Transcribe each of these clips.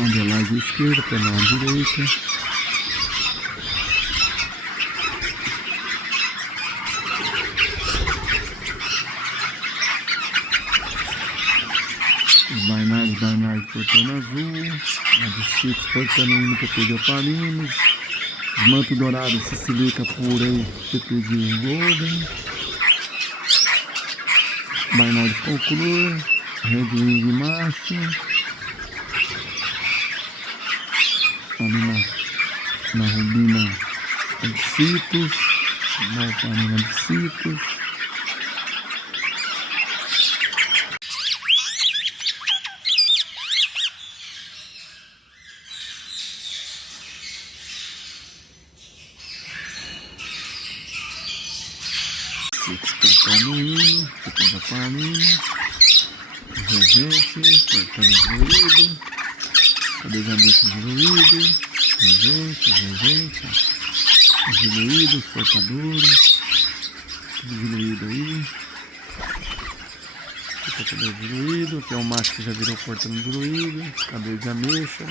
Andelagem esquerda, penal direita. Os portando azul. A de chips portando única pega palinos. Os manto dourado sicilica pura aí, CPG golden. Bainários com cor. Red wing macho. Ali na rubina absitos. Na absitos. Cortando hino, cortando palina, regente, cortando diluído, cabejamento diluído, regente, os diluídos, portadores, tudo diluído aí, portador diluído, que é o macho que já virou portando diluído, cabelo de ameixa.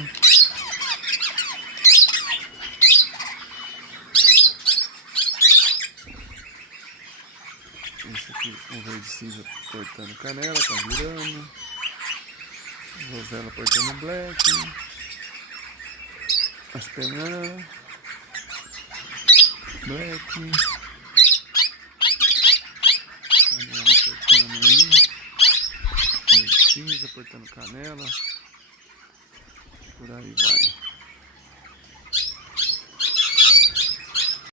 Esse aqui, um verde cinza portando canela, tá virando. Rosela portando black. As penas black. Canela portando aí. Verde cinza portando canela. Por aí vai.